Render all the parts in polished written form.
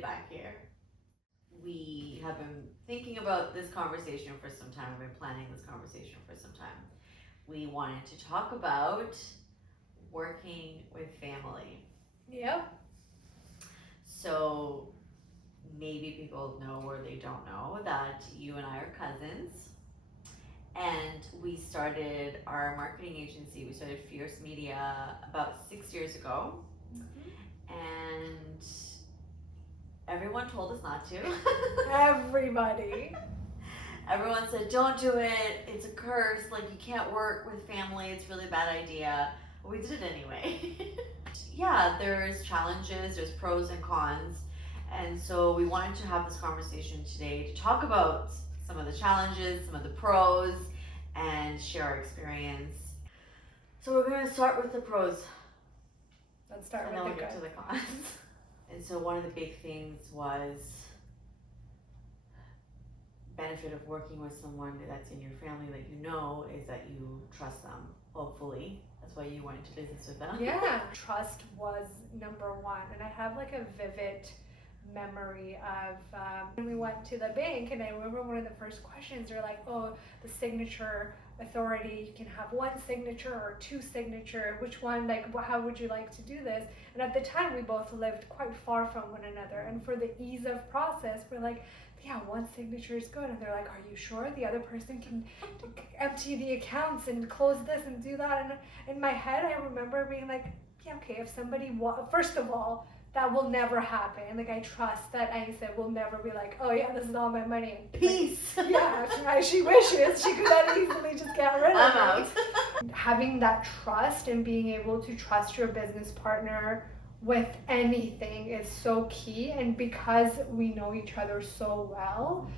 it back here. We have been thinking about this conversation for some time. We've been planning this conversation for some time. We wanted to talk about working with family. Yep. So maybe people know or they don't know that you and I are cousins. And we started our marketing agency. We started Fierce Media about 6 years ago. And everyone told us not to. Everybody. Everyone said, don't do it. It's a curse. Like, you can't work with family. It's a really bad idea. But we did it anyway. Yeah, there's challenges, there's pros and cons. And so we wanted to have this conversation today to talk about some of the challenges, some of the pros, and share our experience. So we're going to start with the pros. Let's start and with then the we'll get to the cons. And so one of the big things was benefit of working with someone that's in your family that you know is that you trust them, hopefully. That's why you went into business with them. Yeah, trust was number one. And I have like a vivid memory of when we went to the bank, and I remember one of the first questions, they're like, oh, the signature authority, you can have one signature or two signature, which one, like, how would you like to do this? And at the time we both lived quite far from one another, and for the ease of process, we're like, yeah, one signature is good. And they're like, are you sure the other person can empty the accounts and close this and do that? And in my head I remember being like, yeah, okay, if somebody first of all, that will never happen. Like, I trust that Aisa will never be like, oh yeah, this is all my money. Peace. Like, yeah, she wishes she could that easily just get rid of it. I'm out. Having that trust and being able to trust your business partner with anything is so key. And because we know each other so well,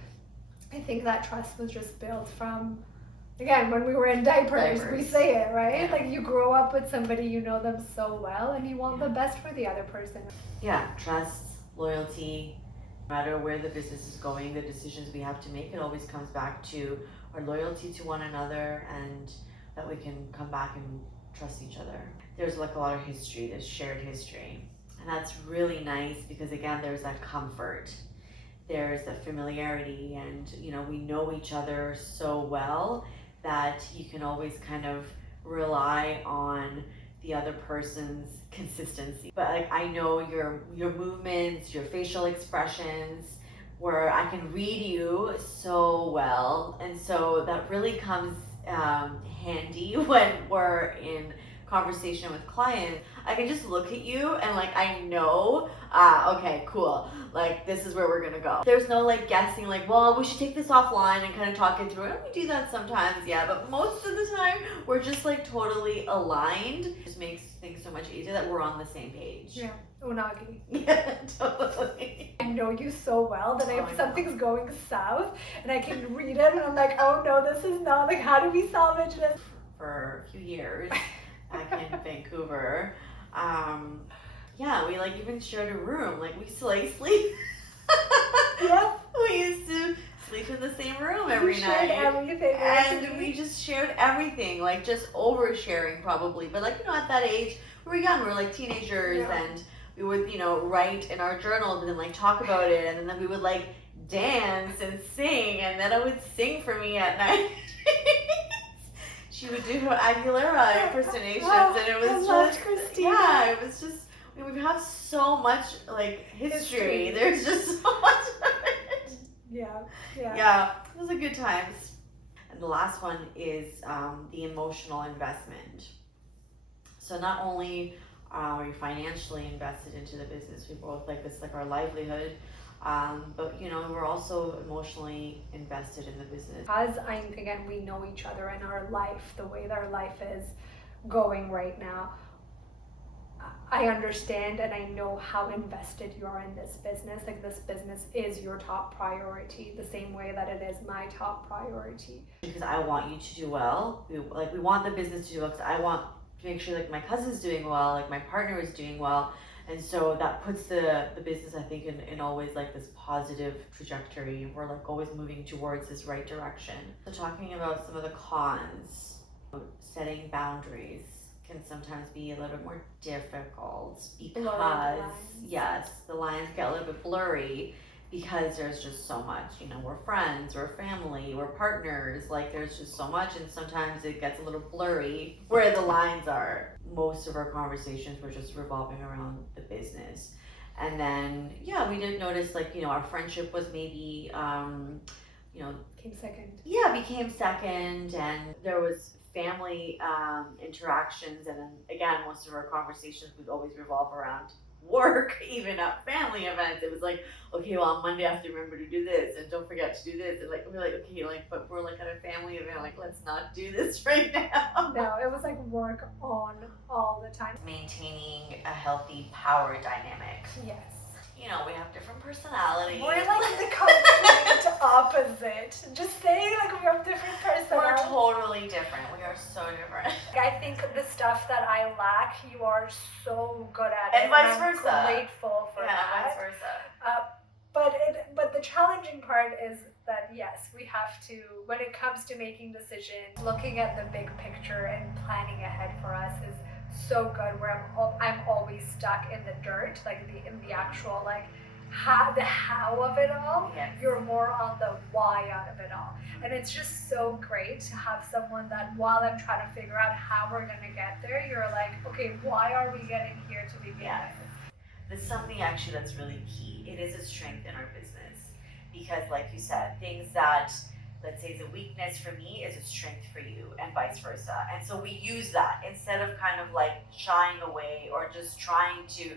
I think that trust was just built from, again, when we were in diapers. We say it, right? Yeah. Like, you grow up with somebody, you know them so well, and you want the best for the other person. Yeah, trust, loyalty. No matter where the business is going, the decisions we have to make, it always comes back to our loyalty to one another, and that we can come back and trust each other. There's like a lot of history, there's shared history. And that's really nice because, again, there's that comfort. There's that familiarity, and we know each other so well that you can always kind of rely on the other person's consistency. But like, I know your movements, your facial expressions, where I can read you so well, and so that really comes handy when we're in conversation with clients. I can just look at you and like, I know, okay, cool, like this is where we're gonna go. There's no like guessing, like, well, we should take this offline and kind of talk it through. And we do that sometimes, yeah, but most of the time we're just like totally aligned. It just makes things so much easier that we're on the same page. Yeah, unagi. Yeah, totally. I know you so well that if something's going south and I can read it and I'm like, oh no, this is not, like, how do we salvage this? For a few years back in Vancouver, yeah, we like even shared a room. Like, we used to like sleep. Yep. We used to sleep in the same room every night. Shared everything. And we just shared everything, like just oversharing probably. But like, at that age, we were young, we were like teenagers, and we would, write in our journals and then like talk about it, and then we would like dance and sing, and then I would sing for me at night. She would do her Aguilera impersonations, and it was just, Christina. yeah, it was just, we have so much like history. There's just so much of it. Yeah, those are good times. And the last one is the emotional investment. So not only are we financially invested into the business, we both like this, like our livelihood, but we're also emotionally invested in the business. As again, we know each other and our life, the way that our life is going right now, I understand and I know how invested you are in this business. Like, this business is your top priority, the same way that it is my top priority. Because I want you to do well. We want the business to do well, because I want to make sure like my cousin's doing well, like my partner is doing well. And so that puts the business, I think, in always like this positive trajectory. We're like always moving towards this right direction. So talking about some of the cons, setting boundaries can sometimes be a little bit more difficult Blurring the because, lines. yes, the lines get a little bit blurry because there's just so much. You know, we're friends, we're family, we're partners. Like, there's just so much, and sometimes it gets a little blurry where the lines are. Most of our conversations were just revolving around the business. And then, yeah, we did notice, like, you know, our friendship was maybe, you know, Came second. yeah, became second, and there was family interactions, and then again, most of our conversations would always revolve around work, even at family events. It was like, okay, well, on Monday I have to remember to do this, and don't forget to do this, and like we're like, okay, like, but we're like at a family event, like, let's not do this right now. No, it was like work on all the time. Maintaining a healthy power dynamic. Yes. You know, we have different personalities. We're like the complete opposite. Just saying, like, we have different We're personalities. totally different. We are so different. I think the stuff that I lack, you are so good at it. And vice I'm versa. grateful for Yeah, that. vice versa. But the challenging part is that yes, we have to, when it comes to making decisions, looking at the big picture and planning ahead for us is so good. Where I'm always stuck in the dirt, like in the actual like the how of it all. Yes. You're more on the why out of it all, and it's just so great to have someone that while I'm trying to figure out how we're gonna get there, you're like, okay, why are we getting here to begin Yes. with? There's something actually that's really key. It is a strength in our business because, like you said, things that, let's say, is a weakness for me is a strength for you, and vice versa. And so we use that instead of kind of like shying away or just trying to,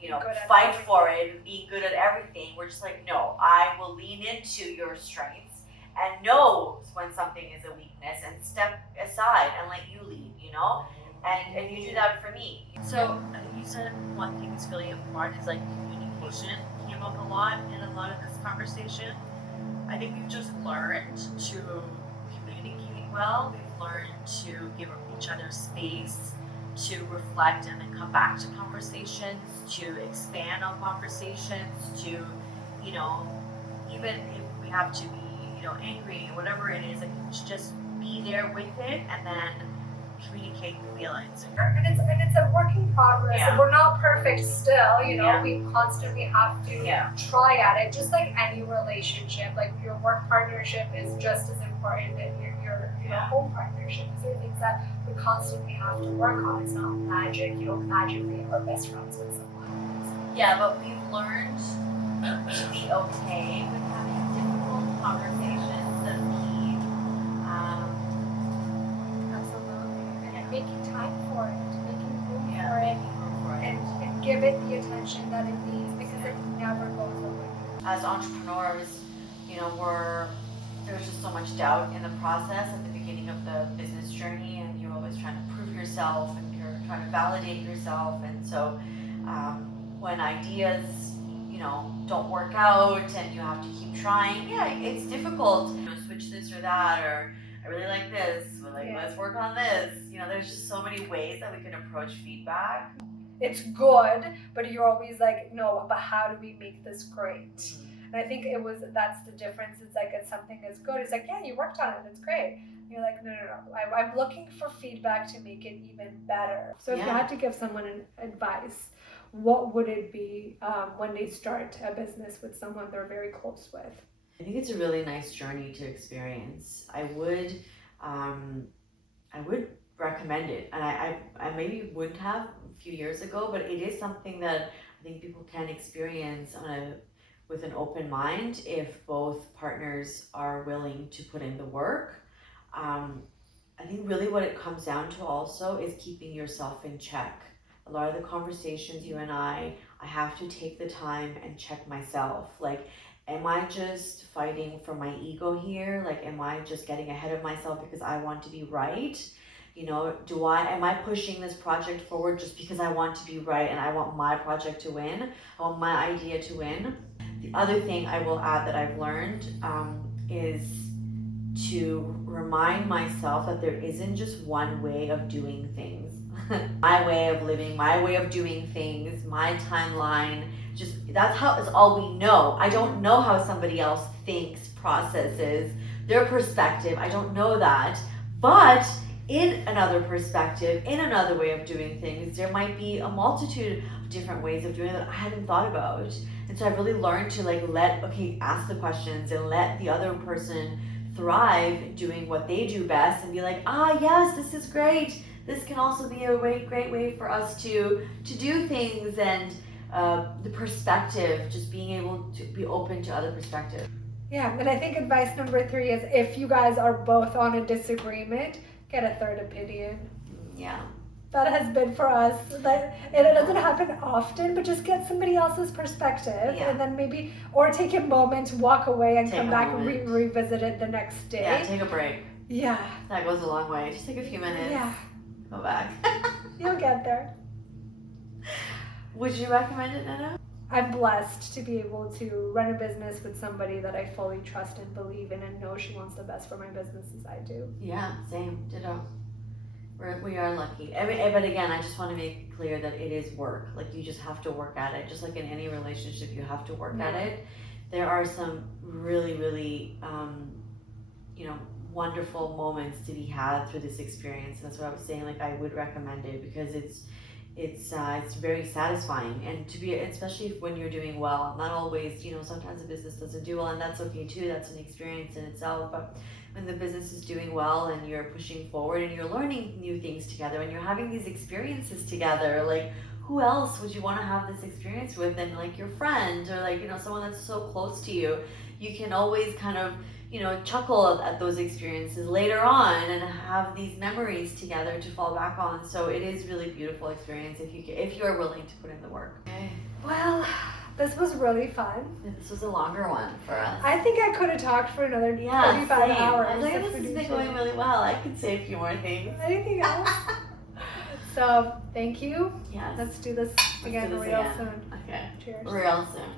you know, fight for it and being good at everything. We're just like, no, I will lean into your strengths and know when something is a weakness and step aside and let you lead, you know? And you do that for me. So you said one thing that's really important is like communication came up a lot in a lot of this conversation. I think we've just learned to communicate well. We've learned to give each other space to reflect and then come back to conversations, to expand on conversations, to, you know, even if we have to be, you know, angry or whatever it is, like just be there with it and then communicate the feelings. And it's a work in progress. Yeah. And we're not perfect still, you know. Yeah. We constantly have to try at it, just like any relationship. Like your work partnership is just as important as your home partnership. So there are things that we constantly have to work on. It's not magic. You don't magically are best friends with someone. Yeah, but we've learned to be okay with having difficult conversations. That's key. Absolutely. And making time for it, making room for it, Making room for it. and give it the attention that it needs because it never goes away. As entrepreneurs, you know, there's just so much doubt in the process at the beginning of the business journey, and you're always trying to prove yourself and you're trying to validate yourself. And so when ideas, you know, don't work out and you have to keep trying, it's difficult. You know, switch this or that, or I really like this, or like let's work on this. You know, there's just so many ways that we can approach feedback. It's good, but you're always like, no, but how do we make this great? And I think that's the difference. It's like, if something is good, it's like, yeah, you worked on it, it's great. And you're like, no. I'm looking for feedback to make it even better. So if you had to give someone an advice, what would it be when they start a business with someone they're very close with? I think it's a really nice journey to experience. I would recommend it, and I maybe wouldn't have a few years ago, but it is something that I think people can experience with an open mind if both partners are willing to put in the work. I think really what it comes down to also is keeping yourself in check. A lot of the conversations you and I have to take the time and check myself. Like, am I just fighting for my ego here? Like, am I just getting ahead of myself because I want to be right? You know, am I pushing this project forward just because I want to be right and I want my project to win? I want my idea to win. The other thing I will add that I've learned is to remind myself that there isn't just one way of doing things. My way of living, my way of doing things, my timeline, that's all we know. I don't know how somebody else thinks, processes, their perspective. I don't know that. But in another perspective, in another way of doing things. There might be a multitude of different ways of doing it that I hadn't thought about. And so I've really learned to ask the questions and let the other person thrive doing what they do best and be like, yes, this is great. This can also be a great way for us to do things, and the perspective, just being able to be open to other perspectives. Yeah, and I think advice number 3 is if you guys are both on a disagreement, get a third opinion. Yeah. That has been for us. And it doesn't happen often, but just get somebody else's perspective, and then maybe, or take a moment, walk away, and come back and revisit it the next day. Yeah, take a break. Yeah. That goes a long way. Just take a few minutes. Yeah. Go back. You'll get there. Would you recommend it, Neda? I'm blessed to be able to run a business with somebody that I fully trust and believe in, and know she wants the best for my business as I do. Yeah, same, ditto. We are lucky. I mean, but again, I just want to make clear that it is work. Like, you just have to work at it. Just like in any relationship, you have to work at it. There are some really, really, wonderful moments to be had through this experience. And that's what I was saying. Like, I would recommend it because it's very satisfying, and to be, especially when you're doing well. Not always, sometimes the business doesn't do well, and that's okay too. That's an experience in itself. But when the business is doing well and you're pushing forward and you're learning new things together and you're having these experiences together, like, who else would you want to have this experience with than like your friend, or like, someone that's so close to you? You can always kind of, chuckle at those experiences later on and have these memories together to fall back on. So it is really beautiful experience if you're willing to put in the work. Okay. Well, this was really fun. This was a longer one for us. I think I could have talked for another 45 hours. I was like, this has been going really well. I could say a few more things. Anything else? So, thank you. Yes. Let's do this again real soon. Okay. Cheers. Real soon.